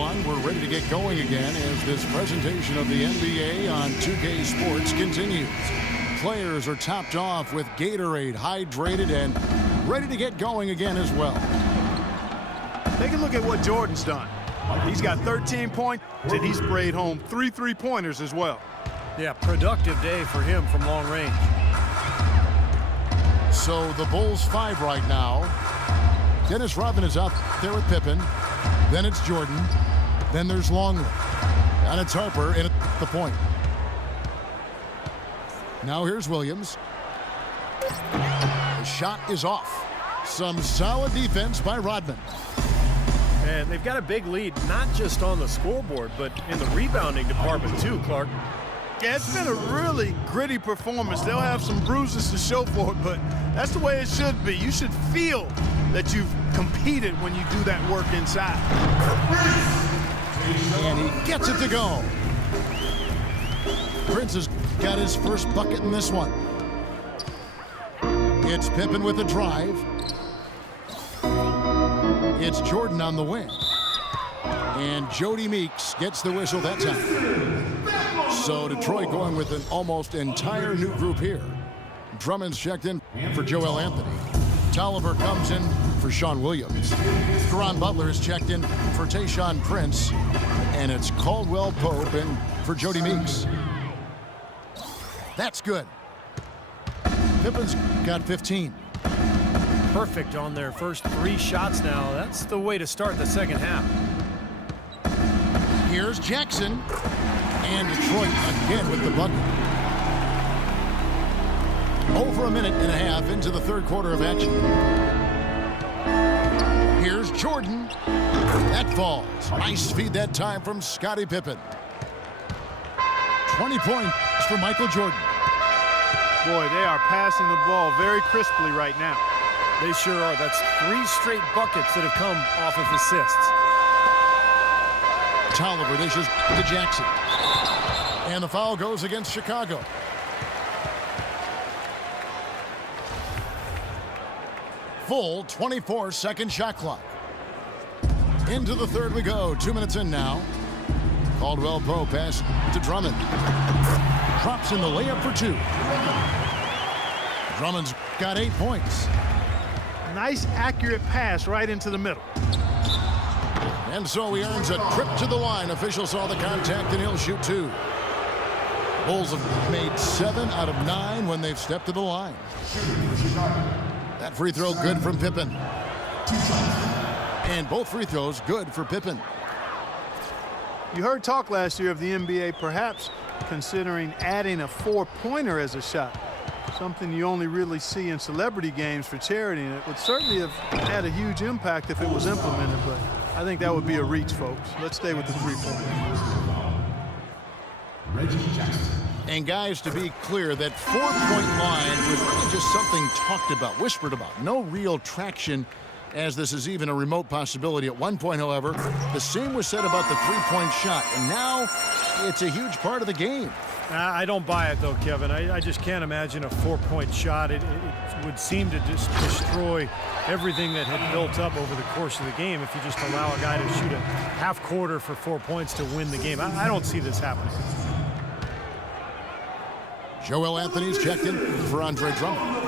We're ready to get going again as this presentation of the NBA on 2K Sports continues. Players are topped off with Gatorade, hydrated, and ready to get going again as well. Take a look at what Jordan's done. He's got 13 points, and he sprayed home 3 3-pointers as well. Yeah, productive day for him from long range. So the Bulls 5 right now. Dennis Rodman is out there with Pippen. Then it's Jordan. Then there's Longley. And it's Harper in at the point. Now here's Williams. The shot is off. Some solid defense by Rodman. And they've got a big lead, not just on the scoreboard, but in the rebounding department too, Clark. Yeah, it's been a really gritty performance. They'll have some bruises to show for it, but that's the way it should be. You should feel that you've competed when you do that work inside. And he gets it to go. Prince has got his first bucket in this one. It's Pippen with a drive. It's Jordan on the wing. And Jody Meeks gets the whistle that time. So Detroit going with an almost entire new group here. Drummond's checked in for Joel Anthony. Tolliver comes in for Sean Williams. Caron Butler is checked in for Tayshaun Prince. And it's Caldwell Pope in for Jody Meeks. That's good. Pippen's got 15. Perfect on their first 3 shots now. That's the way to start the second half. Here's Jackson. And Detroit again with the bucket. Over a minute and a half into the third quarter of action. Here's Jordan. That falls. Nice feed that time from Scottie Pippen. 20 points for Michael Jordan. Boy, they are passing the ball very crisply right now. They sure are. That's 3 straight buckets that have come off of assists. Tolliver dishes to Jackson. And the foul goes against Chicago. Full 24-second shot clock. Into the third we go. 2 minutes in now. Caldwell Pope pass to Drummond. Drops in the layup for 2. Drummond's got 8 points. Nice, accurate pass right into the middle. And so he earns a trip to the line. Official saw the contact, and he'll shoot 2. Bulls have made 7 out of 9 when they've stepped to the line. That free throw good from Pippen. And both free throws good for Pippen. You heard talk last year of the NBA perhaps considering adding a 4-pointer as a shot. Something you only really see in celebrity games for charity, and it would certainly have had a huge impact if it was implemented, but I think that would be a reach, folks. Let's stay with the 3-point. And guys, to be clear, that 4-point line was really just something talked about, whispered about. No real traction, as this is even a remote possibility. At one point, however, the same was said about the 3-point shot, and now it's a huge part of the game. I don't buy it, though, Kevin. I just can't imagine a 4-point shot. It would seem to just destroy everything that had built up over the course of the game if you just allow a guy to shoot a half quarter for 4 points to win the game. I don't see this happening. Joel Anthony's checked in for Andre Drummond.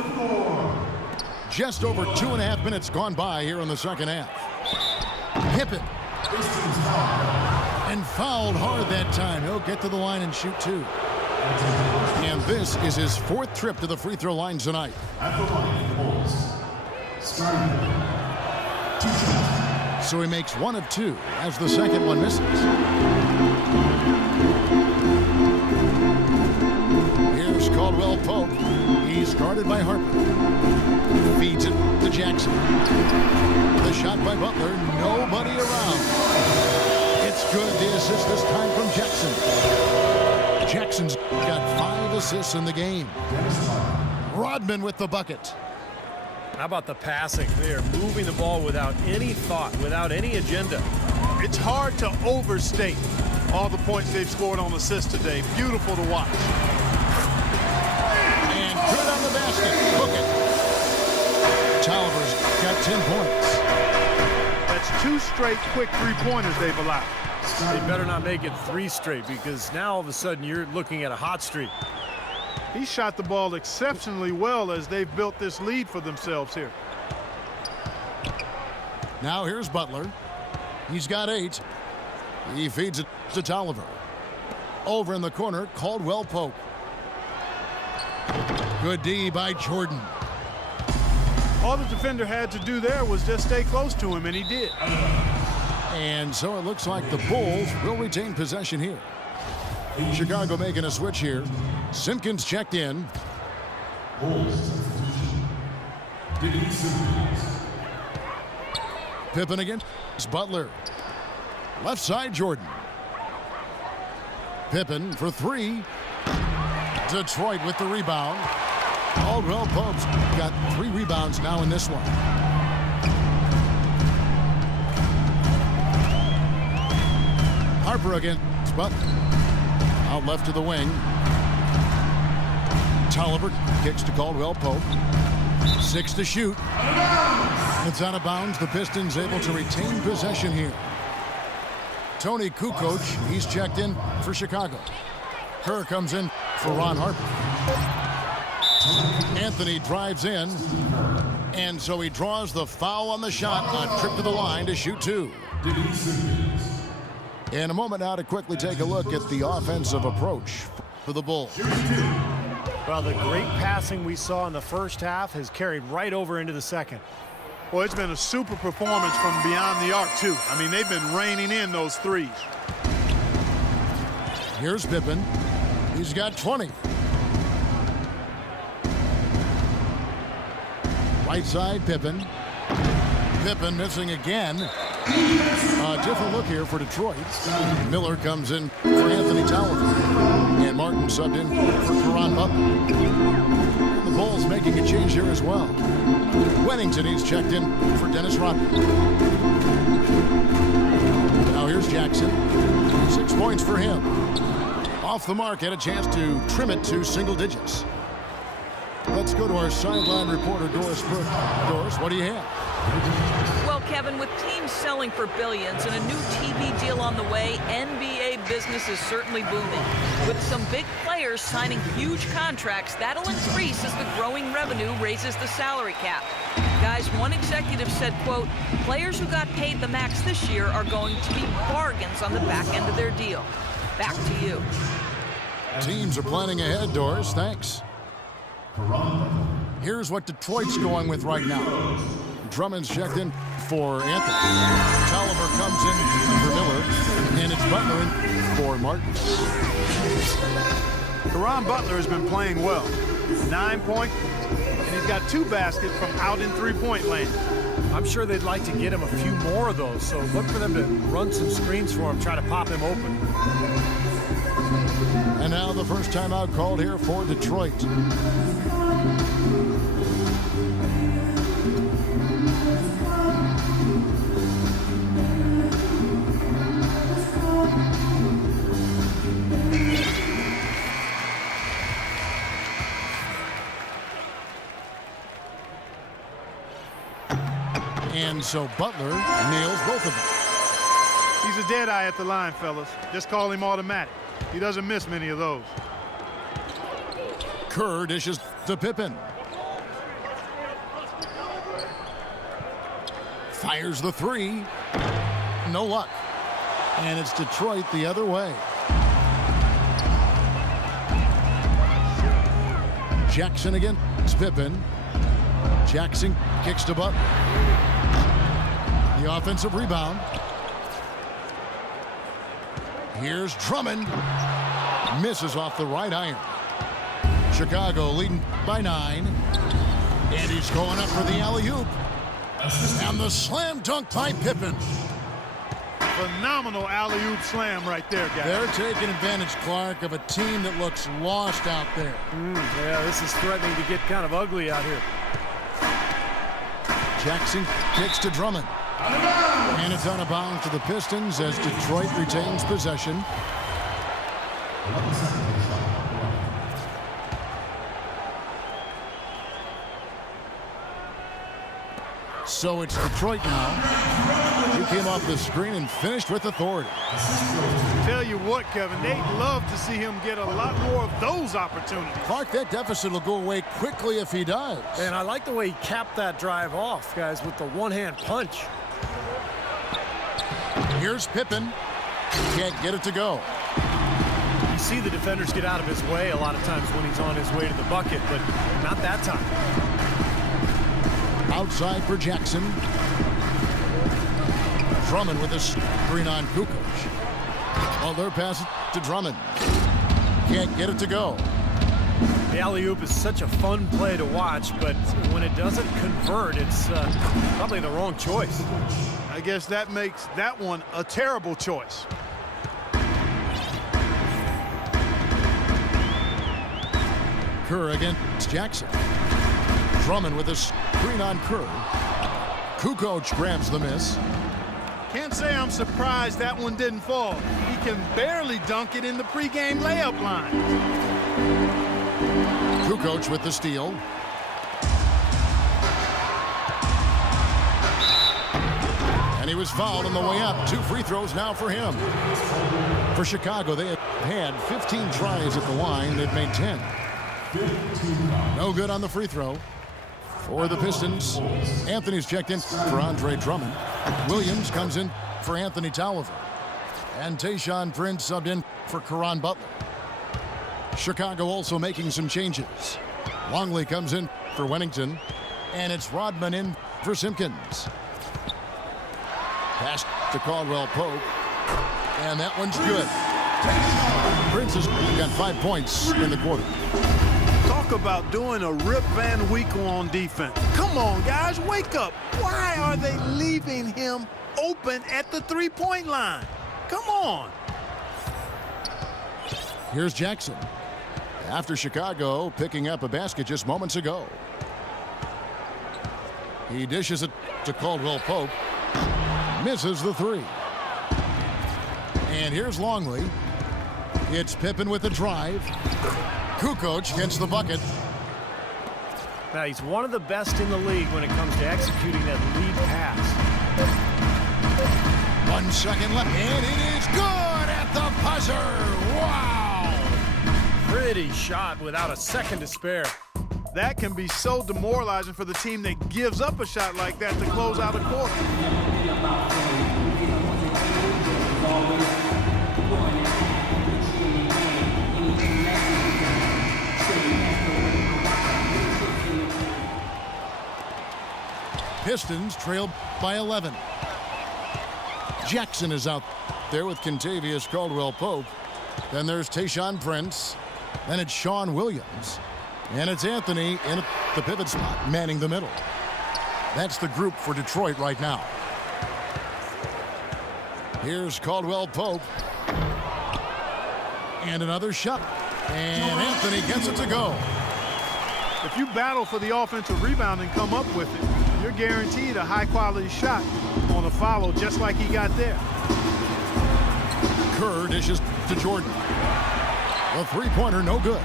Just over 2.5 minutes gone by here in the second half. Pippen. And fouled hard that time. He'll get to the line and shoot 2. And this is his 4th trip to the free throw line tonight. So he makes 1 of 2 as the second one misses. Here's Caldwell Pope. He's guarded by Harper. Feeds it to Jackson. The shot by Butler. Nobody around. It's good. The assist this time from Jackson. Jackson's got 5 assists in the game. Rodman with the bucket. How about the passing? They are moving the ball without any thought, without any agenda. It's hard to overstate all the points they've scored on assists today. Beautiful to watch. And good on the basket. Book it. Tolliver's got 10 points. That That's 2 straight quick three-pointers they've allowed. They better not make it 3 straight, because now all of a sudden you're looking at a hot streak. He shot the ball exceptionally well as they've built this lead for themselves here. Now here's Butler. He's got 8. He feeds it to Tolliver. Over in the corner, Caldwell Pope. Good D by Jordan. All the defender had to do there was just stay close to him, and he did. And so it looks like the Bulls will retain possession here. Chicago making a switch here. Simpkins checked in. Pippen against Butler. Left side, Jordan. Pippen for 3. Detroit with the rebound. Caldwell Pope's got 3 rebounds now in this one. Harper against Butler. Out left to the wing. Tolliver kicks to Caldwell Pope. 6 to shoot. It's out of bounds. The Pistons able to retain possession here. Tony Kukoc, he's checked in for Chicago. Kerr comes in for Ron Harper. Anthony drives in, and so he draws the foul on the shot. A trip to the line to shoot 2. In a moment now to quickly take a look at the offensive approach for the Bulls. Well, the great passing we saw in the first half has carried right over into the second. Well, it's been a super performance from beyond the arc, too. I mean, they've been raining in those threes. Here's Pippen. He's got 20. Right side, Pippen. Pippen missing again. A different look here for Detroit. Miller comes in for Anthony Tolliver. And Martin subbed in for Caron Butler. The Bulls making a change here as well. Wennington, he's checked in for Dennis Rodman. Now here's Jackson. 6 points for him. Off the mark, had a chance to trim it to single digits. Let's go to our sideline reporter, Doris Burke. Doris, what do you have? Well, Kevin, with teams selling for billions and a new TV deal on the way, NBA business is certainly booming. With some big players signing huge contracts, that'll increase as the growing revenue raises the salary cap. Guys, one executive said, quote, players who got paid the max this year are going to be bargains on the back end of their deal. Back to you. Teams are planning ahead, Doris. Thanks. Here's what Detroit's going with right now. Drummond's checked in for Anthony. Tolliver comes in for Miller. And it's Butler in for Martin. Caron Butler has been playing well. 9 points, and he's got 2 baskets from out in three-point land. I'm sure they'd like to get him a few more of those, so look for them to run some screens for him, try to pop him open. And now the first timeout called here for Detroit. And so Butler nails both of them. He's a dead eye at the line, fellas. Just call him automatic. He doesn't miss many of those. Kerr dishes to Pippen. Fires the 3. No luck. And it's Detroit the other way. Jackson against Pippen. Jackson kicks to Butler. The offensive rebound. Here's Drummond. Misses off the right iron. Chicago leading by 9. And he's going up for the alley-oop. And the slam dunk by Pippen. Phenomenal alley-oop slam right there, guys. They're taking advantage, Clark, of a team that looks lost out there. Yeah, this is threatening to get kind of ugly out here. Jackson kicks to Drummond. And it's out of bounds to the Pistons as Detroit retains possession. So it's Detroit now. He came off the screen and finished with authority. Tell you what, Kevin, they'd love to see him get a lot more of those opportunities. Clark, that deficit will go away quickly if he does. And I like the way he capped that drive off, guys, with the one-hand punch. Here's Pippen. Can't get it to go. You see the defenders get out of his way a lot of times when he's on his way to the bucket, but not that time. Outside for Jackson. Drummond with a screen on Kukoc. Well, they're passing to Drummond. Can't get it to go. The alley-oop is such a fun play to watch, but when it doesn't convert, it's probably the wrong choice. I guess that makes that one a terrible choice. Kerr against Jackson. Drummond with a screen on Kerr. Kukoc grabs the miss. Can't say I'm surprised that one didn't fall. He can barely dunk it in the pregame layup line. Kukoc with the steal. And he was fouled on the way up. 2 free throws now for him. For Chicago, they had 15 tries at the line. They've made 10. No good on the free throw. For the Pistons, Anthony's checked in for Andre Drummond. Williams comes in for Anthony Tolliver. And Tayshaun Prince subbed in for Caron Butler. Chicago also making some changes. Longley comes in for Wennington. And it's Rodman in for Simpkins. Pass to Caldwell Pope. And that one's good. Prince has got 5 points in the quarter. Talk about doing a Rip Van Winkle on defense. Come on, guys, wake up. Why are they leaving him open at the three-point line? Come on. Here's Jackson. After Chicago picking up a basket just moments ago. He dishes it to Caldwell Pope. Misses the three. And here's Longley. It's Pippen with the drive. Kukoc gets the bucket. Now, he's one of the best in the league when it comes to executing that lead pass. 1 second left, and it is good at the buzzer. Wow! Pretty shot without a second to spare. That can be so demoralizing for the team that gives up a shot like that to close out a quarter. Pistons trail by 11. Jackson is out there with Kentavious Caldwell-Pope. Then there's Tayshaun Prince. Then it's Sean Williams. And it's Anthony in the pivot spot, manning the middle. That's the group for Detroit right now. Here's Caldwell-Pope. And another shot. And Anthony gets it to go. If you battle for the offensive rebound and come up with it, you're guaranteed a high-quality shot on a follow just like he got there. Kerr dishes to Jordan. The three-pointer, no good.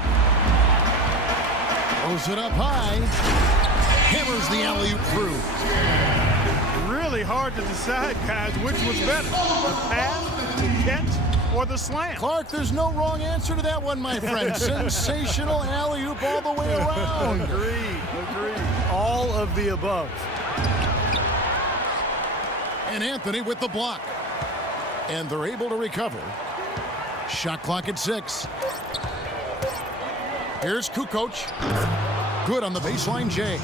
Throws it up high. Hammers the alley-oop through. Really hard to decide, guys, which was better, the pass, the catch, or the slam. Clark, there's no wrong answer to that one, my friend. Sensational alley-oop all the way around. Agreed. All of the above. And Anthony with the block. And they're able to recover. Shot clock at 6. Here's Kukoc. Good on the baseline, Jay.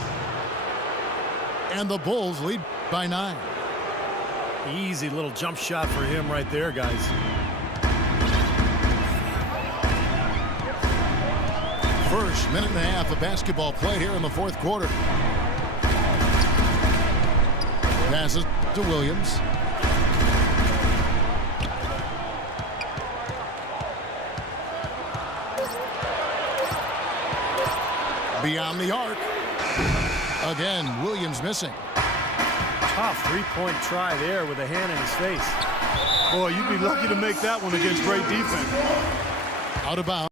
And the Bulls lead by 9. Easy little jump shot for him right there, guys. First minute and a half of basketball play here in the fourth quarter. Passes to Williams. Beyond the arc. Again, Williams missing. Tough three-point try there with a hand in his face. Boy, you'd be lucky to make that one against great defense. Out of bounds.